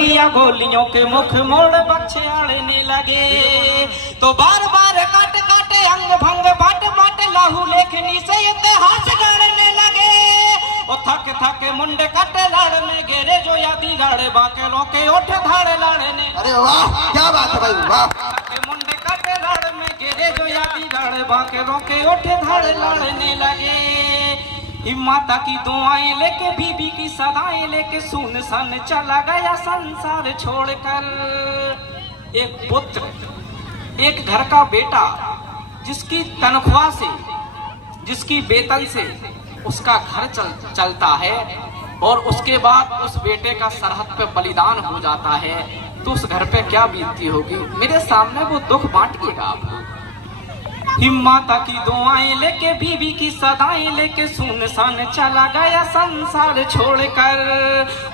भैया गोलियों के मुख मोड़ बच्चे आड़ने लगे। तो बार बार काट काटे अंग भंग बाट बाट लाहू लेखनी से इतिहास गढ़ने लगे। ओ थक थक मुंडे कटे लड़ने गेरे जो यादी लड़े बाके रोके ओठ धाड़े लड़ने। अरे वाह क्या बात है भाई वाह। मुंडे कटे लड़ने गेरे जो यादी लड़े बाके रोके ओठ धाड़े लड़ने लगे। माता की दुआएं लेके बीबी की सदाएं लेके सुन सन चला गया संसार छोड़कर। एक पुत्र एक घर का बेटा जिसकी तनख्वाह से जिसकी वेतन से उसका घर चलता है और उसके बाद उस बेटे का सरहद पे बलिदान हो जाता है तो उस घर पे क्या बीतती होगी। मेरे सामने वो दुख बांटिएगा आप। माता की दुआएं लेके बीबी की सदाएं लेके सुनसान चला गया संसार छोड़कर।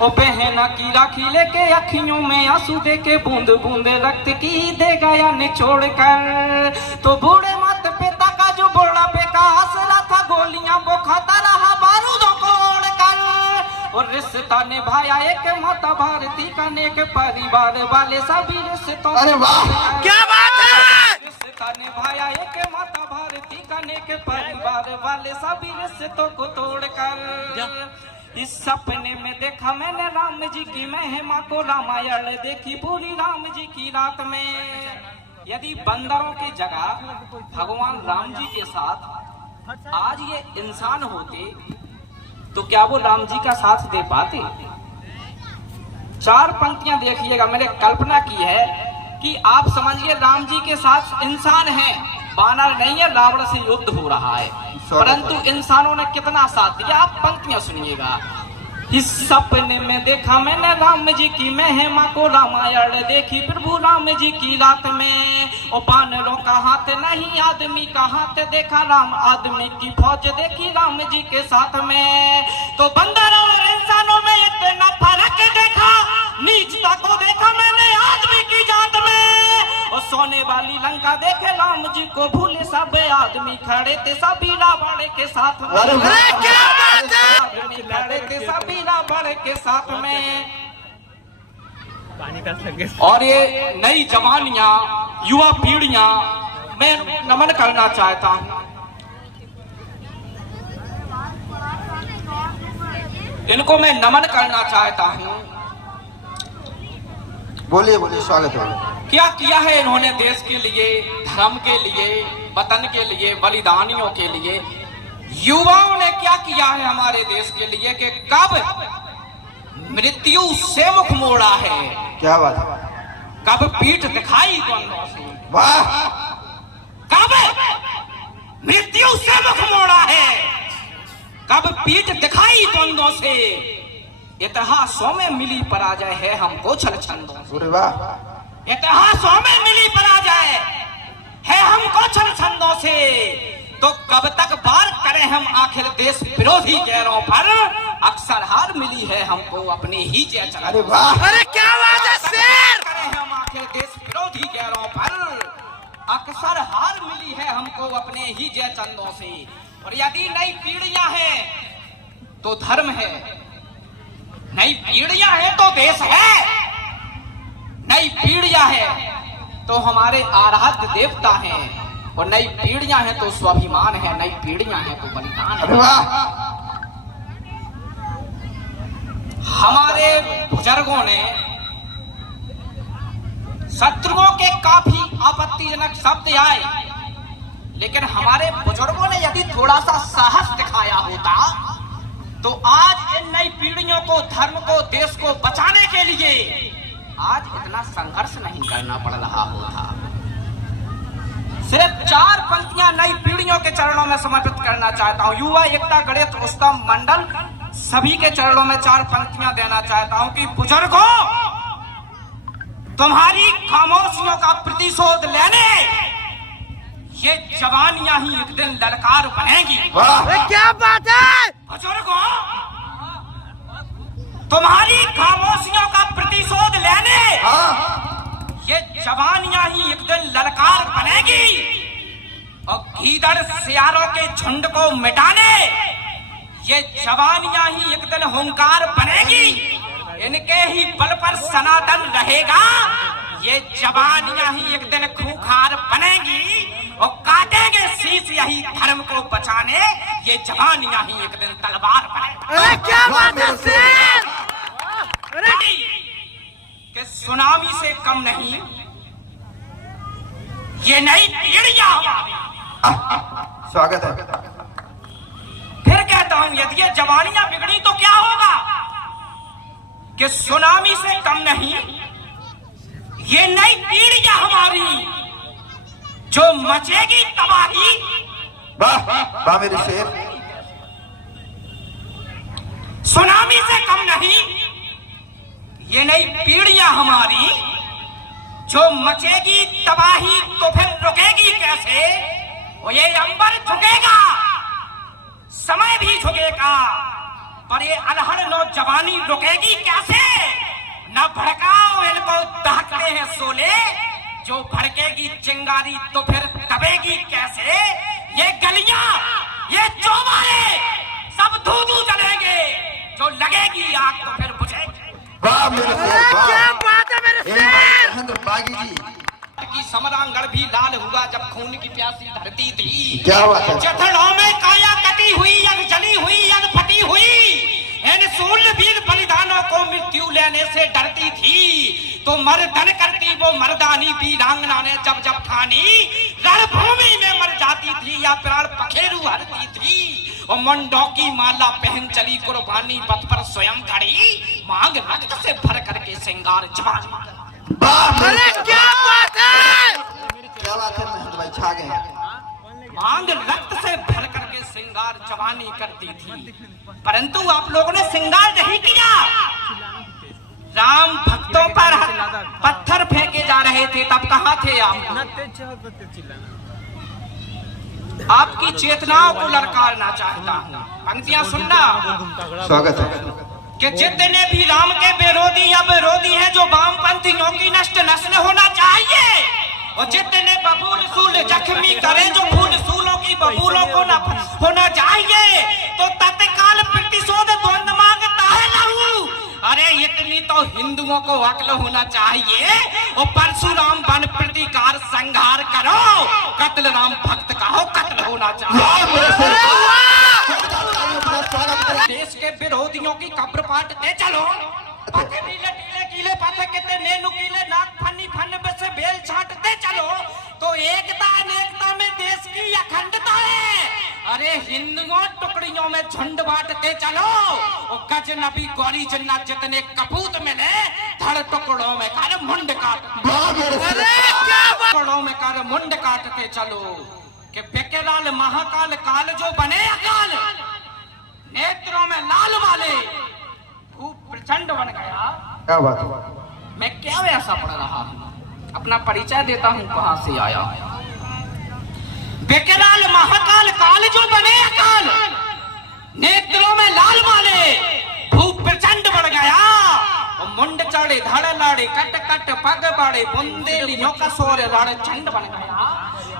ओ बहना की राखी लेके अखियों में आंसू दे के बूंद बूंद रक्त की दे गया निचोड़ कर। तो बूढ़े माता पिता का जो बुढ़ापे का आसरा था गोलियां वो खाता रहा बारूदों को ओढ़कर। और रिश्ता निभाया एक माता भारती का नेक परिवार वाले सभी रिश्तों। अरे वाह क्या बात है। रिश्ता निभाया एक माता भारती का नेक परिवार वाले सभी रिश्तों को तोड़कर। इस सपने में देखा मैंने राम जी की महिमा को रामायण देखी पूरी राम जी की रात में। यदि बंदरों की जगह भगवान राम जी के साथ आज ये इंसान होते तो क्या वो राम जी का साथ दे पाते। चार पंक्तियां देखिएगा मैंने कल्पना की है कि आप समझिए राम जी के साथ इंसान है, बानर नहीं है, रावण से युद्ध हो रहा है परंतु इंसानों ने कितना साथ दिया। आप पंक्तियां सुनिएगा। इस सपने में देखा मैंने राम जी की महिमा को रामायण देखी प्रभु राम जी की रात में। ओ बानरों का हाथ नहीं आदमी का हाथ देखा राम आदमी की फौज देखी राम जी के साथ में। तो बंदरों और इंसानों में इतना फर्क देखा नीचता को देखा मैंने आदमी की जात में। और सोने वाली लंका देखे राम जी को भूले सब आदमी खड़े थे सभी रावण के साथ में। खड़े थे सभी रावण के साथ में। और ये नई जवानियां युवा पीढ़ियां मैं नमन करना चाहता हूं। इनको मैं नमन करना चाहता हूं। बोलिए बोलिए स्वागत है। क्या किया है इन्होंने देश के लिए धर्म के लिए वतन के लिए बलिदानियों के लिए। युवाओं ने क्या किया है हमारे देश के लिए कि कब मृत्यु से मुख मोड़ा है। क्या बात है। कब पीठ दिखाई द्वंद्वों से। वाह कब मृत्यु से मुख मोड़ा है। कब पीठ दिखाई द्वंद्वों से। इतिहासों में मिली पराजय है हमको छल छंदों से। वाह इतिहासों में मिली पराजय है हमको छल छंदों से। तो कब तक बार करें हम आखिर देश विरोधी गैरों पर। अक्सर हार मिली है हमको अपनी ही जय चला। अरे वाह अरे क्या बात है शेर। करें हम आखिर देश विरोधी गैरों पर। अक्सर हार मिली है हमको अपने ही जय चंदों से। और यदि नई पीढ़ियां हैं तो धर्म है, नई पीढ़ियां हैं तो देश है, नई पीढ़ियां हैं तो हमारे आराध्य देवता हैं और नई पीढ़ियां हैं तो स्वाभिमान है, नई पीढ़ियां हैं तो बलिदान है। हमारे बुजुर्गों ने शत्रुओं के काफी आपत्तिजनक शब्द आए लेकिन हमारे बुजुर्गों ने यदि थोड़ा सा साहस दिखाया होता तो आज इन नई पीढ़ियों को धर्म को देश को बचाने के लिए आज इतना संघर्ष नहीं करना पड़ रहा होता। सिर्फ चार पंक्तियां नई पीढ़ियों के चरणों में समर्पित करना चाहता हूं। युवा एकता गणित उत्तम मंडल सभी के चरणों में चार पंक्तियां देना चाहता हूं कि बुजुर्गों तुम्हारी खामोशियों का प्रतिशोध लेने ये जवानियां ही एक दिन ललकार बनेगी। क्या बात है। बुजुर्गों तुम्हारी खामोशियों का प्रतिशोध लेने ये जवानियां ही एक दिन ललकार बनेगी। और गीदड़ सियारों के झुंड को मिटाने ये जवानियां ही एक दिन हुंकार बनेगी। इनके ही बल पर सनातन रहेगा। ये जवानियां ही एक दिन खूंखार बनेंगी और काटेंगे शीश यही धर्म को बचाने। ये जवानियां ही एक दिन तलवार बनेंगी। अरे क्या बात है शेर। अरे कि सुनामी से कम नहीं ये नई पीढ़ियां। स्वागत है। फिर कहता हूं यदि ये जवानियां बिगड़ी तो क्या होगा? कि सुनामी से कम नहीं ये नई पीढ़ियां हमारी जो मचेगी तबाही। वाह वाह मेरे शेर। सुनामी से कम नहीं ये नई पीढ़ियां हमारी जो मचेगी तबाही। तो फिर रुकेगी कैसे? वो ये अंबर झुकेगा, समय भी झुकेगा, पर ये अनहड़ नौजवानी रुकेगी कैसे? न भड़काओ इनको दहकते हैं शोले, जो भड़केगी चिंगारी तो फिर दबेगी कैसे? ये गलियां ये चौबारे सब धू धू जलेंगे, जो लगेगी आग तो फिर बुझेगी। वाह मेरे शेर। अरे क्या बात है मेरे शेर। महेंद्र बागी जी की समरांगण भी लाल हुआ जब खून की प्यासी धरती थी। क्या बात है। जठरों में काया कटी हुई, अग जली हुई, अग फटी हुई। इन शूरवीर बलिदानों को मृत्यु लेने से डरती थी, तो मर्दन करती वो मर्दानी वीरांगना ने जब जब ठानी। रणभूमि में मर जाती थी या प्राण पखेरु हरती थी, और मुंडों की माला पहन चली कुर्बानी पथ पर स्वयं खड़ी। मांग रक्त से भर करके श्रृंगार जवान। अरे क्या बात है। क्या बात है महेंद्र भाई, छा गए। मांग रक्त से भर करके श्रृंगार जवानी करती थी, परंतु आप लोगों ने श्रृंगार नहीं किया। राम भक्तों पर पत्थर फेंके जा रहे थे, तब कहाँ थे आप? आपकी चेतनाओं को ललकारना चाहता हूँ। पंक्तियां सुनना। स्वागत है। कि जितने भी राम के विरोधी या विरोधी हैं, जो वामपंथियों की नष्ट नस्ल होना चाहिए, और जितने बबूल सूल जख्मी करें, जो फूल सूलों की बबूलों को न होना चाहिए, तो तत्काल प्रतिशोध द्वंद मांगता है लहू। अरे इतनी तो हिंदुओं को अक्ल होना चाहिए। और परशुराम वन प्रतिकार संहार करो, कत्ल राम भक्त का हो कत्ल होना चाहिए। देश के विरोधियों की कब्र पाटते चलो, टीले टीले कीले पाथे कितने ने नुकीले नाक फन्नी फन से बेल छाटते चलो, तो एकता अनेकता में देश की अखंडता है। अरे हिंदुओं टुकड़ियों में झुंड बांटते चलो, और गज नबी गौरी जन्नत जितने कपूत मिले, धड़ टुकड़ों में कर मुंड काट। अरे क्या बात। टुकड़ों में कर मुंड काटते चलो। कि बेकेलाल महाकाल काल जो बने अकाल, नेत्रों में लाल वाले खूब प्रचंड बन गया। क्या बात है। मैं क्या वैसा पढ़ रहा हूँ? अपना परिचय देता हूँ कहाँ से आया। बेकेलाल महाकाल काल जो बने अकाल, नेत्रों में लाल वाले खूब प्रचंड बढ़ गया। और मुंड चढ़े धड़ लाड़े कट कट पग बाड़े, बुंदेली नौका सोरे राड़े चंड बन गया।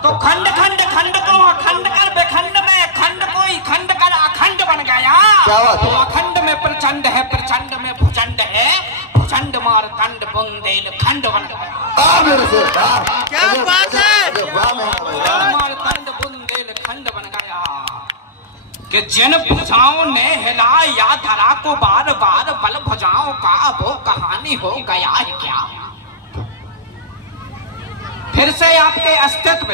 तो खंड खंड खंड को अखंड कर बेखंड में, खंड कोई खंड कर अखंड बन गया। तो अखंड में प्रचंड है, प्रचंड में भुजंड है, भुजंड मार कंड बुंदेल खंड बन गया। मेरे शेर। क्या बात है। वाह महेंद्र भाई। मार कंड बुंदेल खंड बन गया। कि जिन भुजाओं ने हिलाया धरा को बार बार, बल भुजाओं का वो कहानी हो गया है क्या? फिर से आपके अस्तित्व,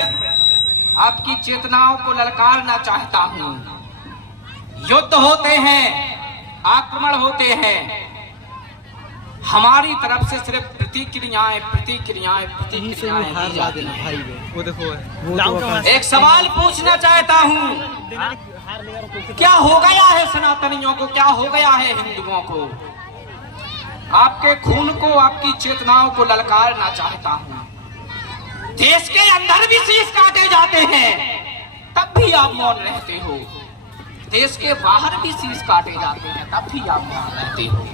आपकी चेतनाओं को ललकारना चाहता हूं। युद्ध होते हैं, आक्रमण होते हैं, हमारी तरफ से सिर्फ प्रतिक्रियाएं प्रतिक्रियाएं प्रतिक्रियाएं दी जाती हैं। वो देखो एक सवाल पूछना चाहता हूं, क्या हो गया है सनातनियों को, क्या हो गया है हिंदुओं को? आपके खून को, आपकी चेतनाओं को ललकारना चाहता हूं। देश के अंदर भी शीश काटे जाते हैं, तब भी आप मौन रहते हो। देश के बाहर भी शीश काटे जाते हैं, तब भी आप मौन रहते हो।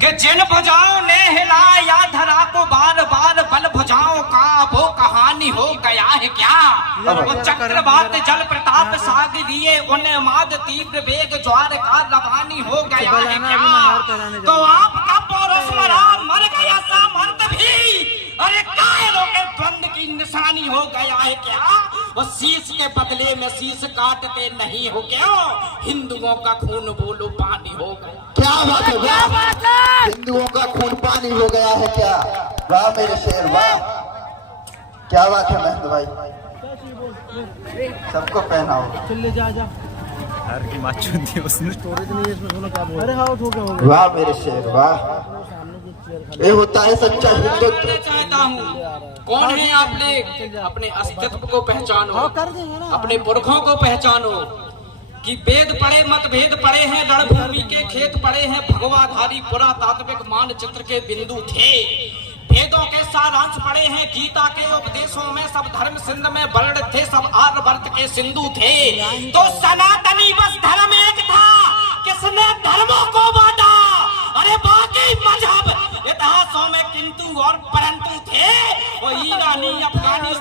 कि जिन भुजाओं ने हिलाया धरा को बार बार, बल ध्वजाओं का वो कहानी हो गया है क्या? वो चक्रवात जल प्रताप साग दिए उन्माद तीव्र वेग ज्वार का रवानी हो गया है क्या? तो आपका पौरस्मरा मर गया सामर्थ भी, अरे कायरों के द्वंद की निशानी हो गया है क्या? वो शीश के बदले में शीश काटते नहीं हो क्या? हिंदुओं का खून बोलो पानी हो गया। क्या बात है, क्या बात है? हिंदुओं का खून पानी हो गया है क्या? वाह मेरे शेर वाह, क्या बात है महंत भाई, सबको पहनाओ। वाह मेरे शेर वाह, ये होता है सच्चा हिंदुत्व। मैं चाहता हूँ, कौन है आप लोग? अपने अस्तित्व को पहचानो, अपने पुरखों को पहचानो कि वेद पढ़े मतभेद पढ़े हैं, रणभूमि के खेत पढ़े हैं, भगवाधारी पुरातात्विक मानचित्र के बिंदु थे, वेदों के सारांश पढ़े हैं, गीता के उपदेशों में सब धर्म सिंध में वर्ण थे, सब आर्यवर्त के सिंधु थे। तो सनातनी बस धर्म एक था, किसने धर्मों को बांटा? अरे बाकी मजहब इतिहासों में किंतु और परंतु थे। वो ईरानी, अफगानी